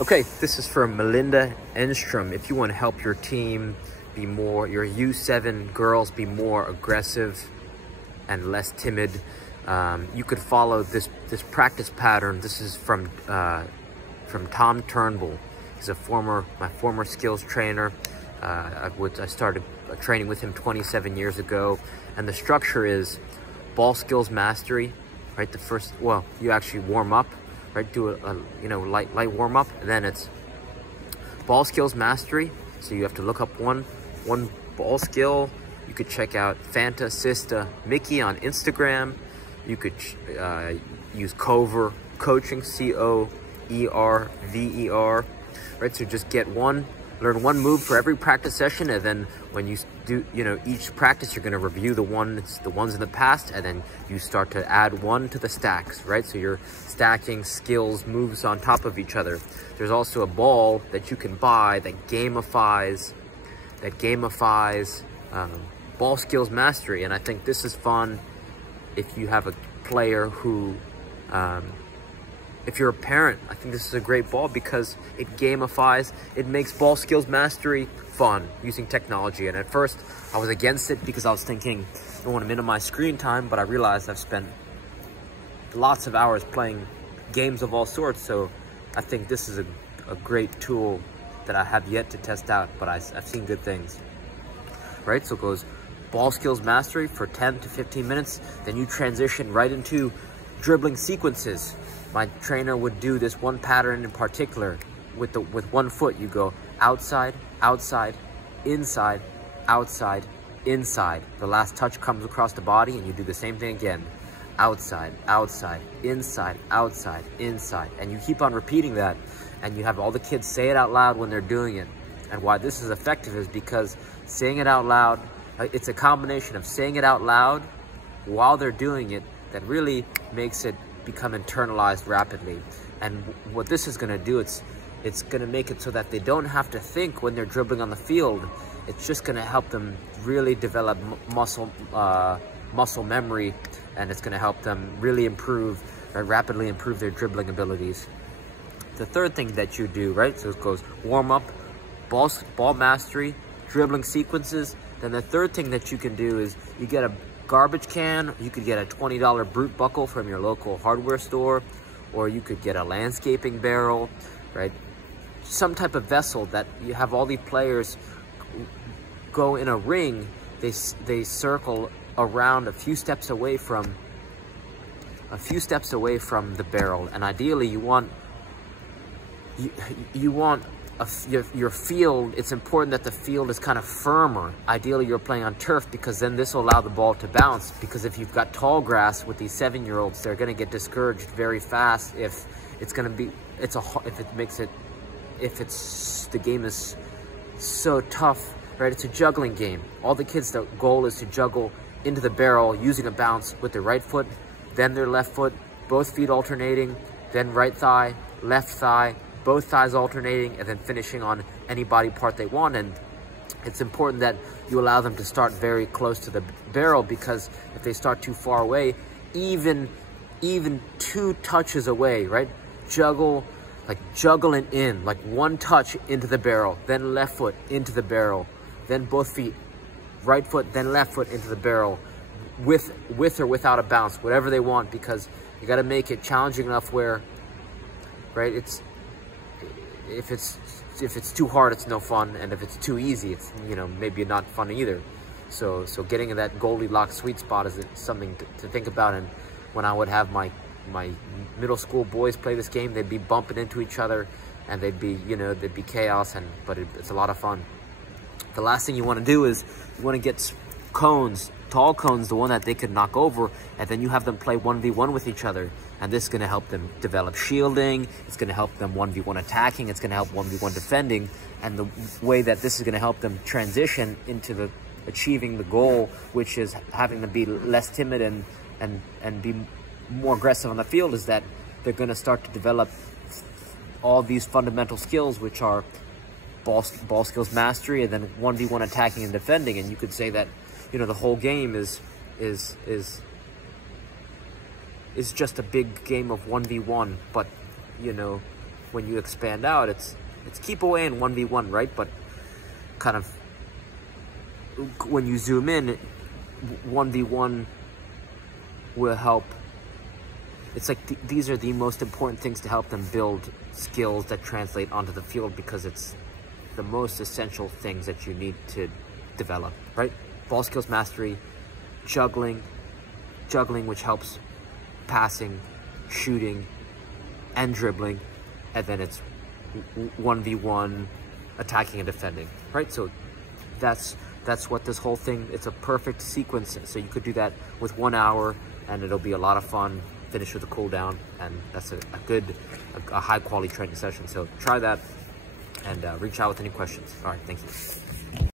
Okay, this is from Melinda Enstrom. If you want to help your team be more, your U7 girls be more aggressive and less timid, you could follow this practice pattern. This is from Tom Turnbull. He's my former skills trainer. I started training with him 27 years ago, and the structure is ball skills mastery. Right, you actually warm up. Right, do a light warm up, and then it's ball skills mastery. So you have to look up one ball skill. You could check out Fanta Sista Mickey on Instagram. You could use Cover Coaching, COERVER. Right, so just learn one move for every practice session, and then when you do, each practice, you're going to review the ones in the past, and then you start to add one to the stacks, right? So you're stacking skills, moves on top of each other. There's also a ball that you can buy that gamifies ball skills mastery, and I think this is fun if you have a player who, if you're a parent. I think this is a great ball because it gamifies, it makes ball skills mastery fun using technology. And at first I was against it because I was thinking I don't want to minimize screen time, but I realized I've spent lots of hours playing games of all sorts. So I think this is a great tool that I have yet to test out, but I've seen good things. Right, so it goes ball skills mastery for 10 to 15 minutes. Then you transition right into dribbling sequences. My trainer would do this one pattern in particular with one foot. You go outside, outside, inside, outside, inside. The last touch comes across the body, and you do the same thing again. Outside, outside, inside, outside, inside. And you keep on repeating that, and you have all the kids say it out loud when they're doing it. And why this is effective is because saying it out loud, it's a combination of saying it out loud while they're doing it that really makes it become internalized rapidly. And what this is going to do, it's going to make it so that they don't have to think when they're dribbling on the field. It's just going to help them really develop muscle memory, and it's going to help them really rapidly improve their dribbling abilities. The third thing that you do, right, so it goes warm up, ball mastery, dribbling sequences. Then the third thing that you can do is you get a garbage can. You could get a $20 brute buckle from your local hardware store, or you could get a landscaping barrel, right? Some type of vessel that you have all these players go in a ring. They circle around a few steps away from the barrel, and ideally you want your field. It's important that the field is kind of firmer. Ideally, you're playing on turf, because then this will allow the ball to bounce. Because if you've got tall grass with these 7-year-olds, they're going to get discouraged very fast if the game is so tough, right? It's a juggling game. All the kids, the goal is to juggle into the barrel using a bounce with their right foot, then their left foot, both feet alternating, then right thigh, left thigh, both thighs alternating, and then finishing on any body part they want. And it's important that you allow them to start very close to the barrel, because if they start too far away, even 2 touches away, right? Juggling in, like one touch into the barrel, then left foot into the barrel, then both feet, right foot, then left foot into the barrel, with or without a bounce, whatever they want, because you got to make it challenging enough where, right, if it's too hard, it's no fun, and if it's too easy, it's maybe not fun either. So getting in that Goldilocks sweet spot is something to think about. And when I would have my middle school boys play this game, they'd be bumping into each other, and there'd be chaos, but it's a lot of fun. The last thing you want to do is you want to get cones, tall cones, the one that they could knock over, and then you have them play 1v1 with each other. And this is going to help them develop shielding. It's going to help them 1v1 attacking. It's going to help 1v1 defending. And the way that this is going to help them transition into achieving the goal, which is having them be less timid and be more aggressive on the field, is that they're going to start to develop all these fundamental skills, which are ball skills mastery, and then 1v1 attacking and defending. And you could say that the whole game is just a big game of 1v1, but when you expand out, it's keep away in 1v1, right? But kind of when you zoom in, 1v1 will help. It's like these are the most important things to help them build skills that translate onto the field, because it's the most essential things that you need to develop, right? Ball skills mastery, juggling, which helps passing, shooting, and dribbling, and then it's 1v1 attacking and defending, right? So that's what this whole thing, it's a perfect sequence. So you could do that with 1 hour and it'll be a lot of fun, finish with a cool down, and that's a high quality training session. So try that and reach out with any questions. All right, thank you.